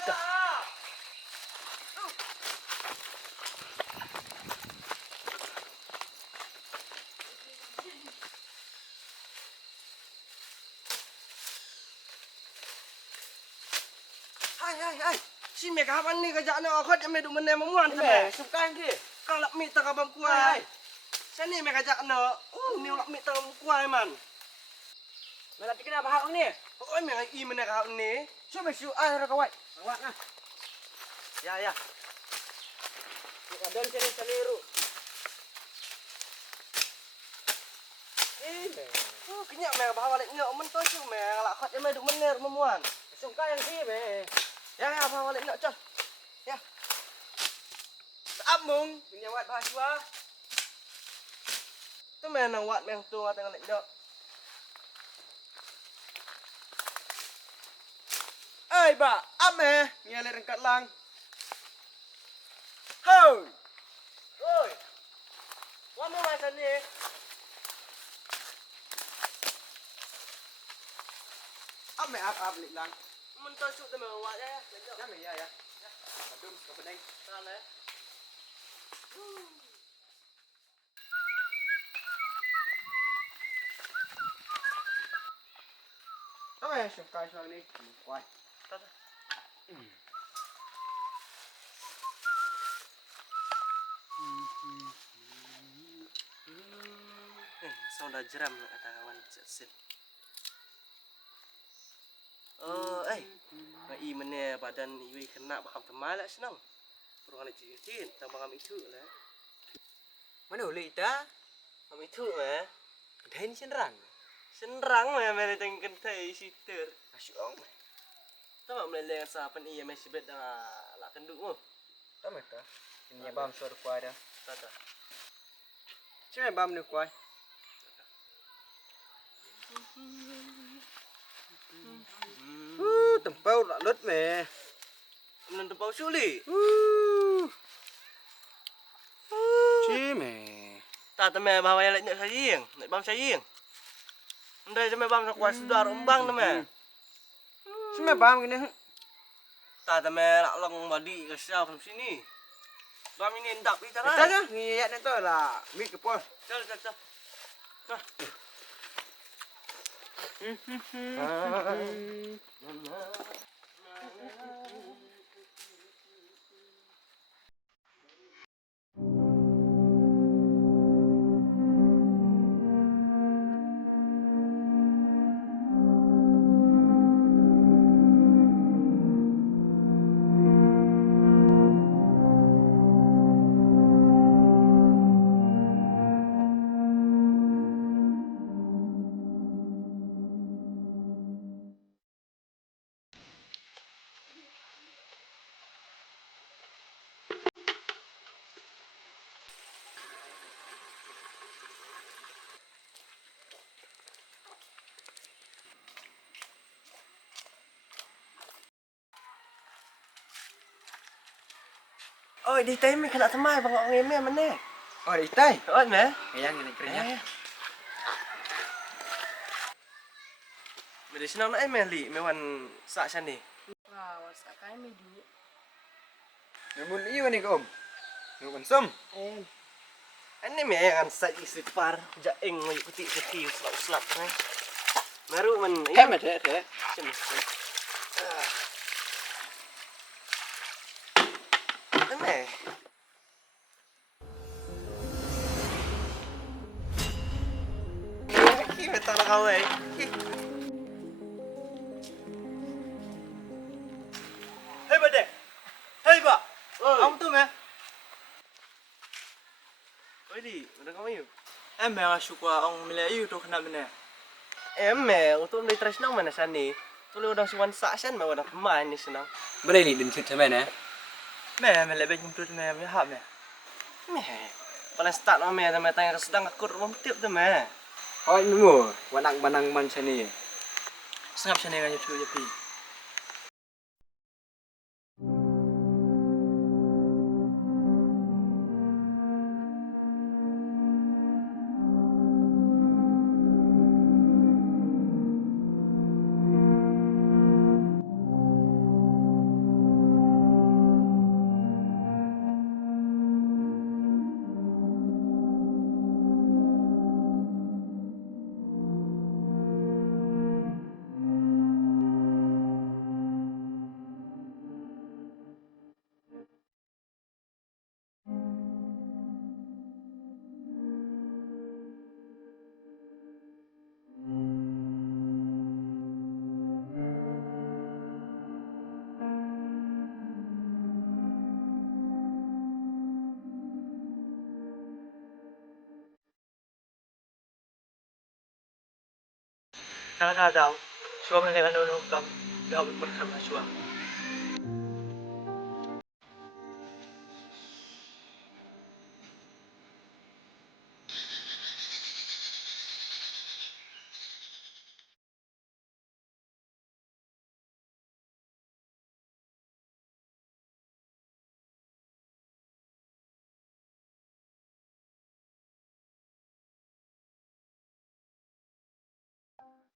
kita. Hai. Si me kapan ni kerja nak akot yang me duk menem muan tu me. Sukan ke? Kang lak mi tak abang kuai. Sini me kerja nak. Ni lak mi tak abang kuai man. Malah kenapa hak ni? Oi me i mana kau ni? Cuma siu air kawat. Kawat nah. Ya. Ada sini seliru. Kenyak me bawa balik nyok men tu cu me lak akot yang me duk mener memuan. Sukan yang sih be. Ya bawa balik nyok cah. Ya. Amung punya wat bahasa. Tu me nang wat me tu tengah lek nyok. Ơi bà, ấp mẹ, nghe lên cắt lăng. Hôi. Oi. Wa me mai sini. Ấp mẹ ấp lịch lăng. Men tu cu tu me wat ya. Chắc mày ya. Đum cái bên đây. Ta le. Ấp mẹ sukan sang ni. Quay. Sau dah jeram nak kata kawan set. Ngai mana badan iwi kena bakam temal lah senang. Peruang nak cicit, tak bakam itu lah. Mana boleh kita? Bakam itu mah. Kedai ni senrang. Senrang mah mere teng kentai sitter. Asyik ong. Tak mak meleleng sahapan iya masih bet dah lah kenduk mu. Tahu tak? Ini bam suara kuai dah. Tak. Cuma bam ni kuai. Tempau nak lut meh. Belum tempau suli. Cime. Tak temeh bawa yang nak saying, nak bam saying. Ndai temeh bam nak kuas sudar umbang temeh. Cuma bam gini. Tak temeh nak long badi ke siau from sini. Bam ini endap kita Kita lah. dah ngiyat ni tu lah. Mik ke pol. Cal. Nah. Oi, di tay me kena temai bang ngem me mana? Oh, di tay. Oi me. Yang ini kerja. Mesti senang nak me li me wan sak sani. Wah, wasak kami di. Namun iyo ni kom. Namun som. Ani me yang sak isi par jaeng ngoy putih seki slap ni. Baru men. Kamu ada. Sini. Me. Kita tak nak kau eh. Hei badek. Hei pak. Oi. Kamu tu meh. Oi di, udah kamu yuk. Memang suka orang Melayu tu kena benar. Untuk beli trash nang mana sani? Tulu udah suan saksan mau udah pemain ni senang. Boleh ni dan cerita mana? Memang lebih jemput memang hak meh. Paling start nama me tanya sedang akur rumah tiap tu me. Hoi nemu. Wanang banang man sini. Sengap sini kan YouTube jepi. Kadang-kadang suami nila nanonood dapat magtrabaho siya.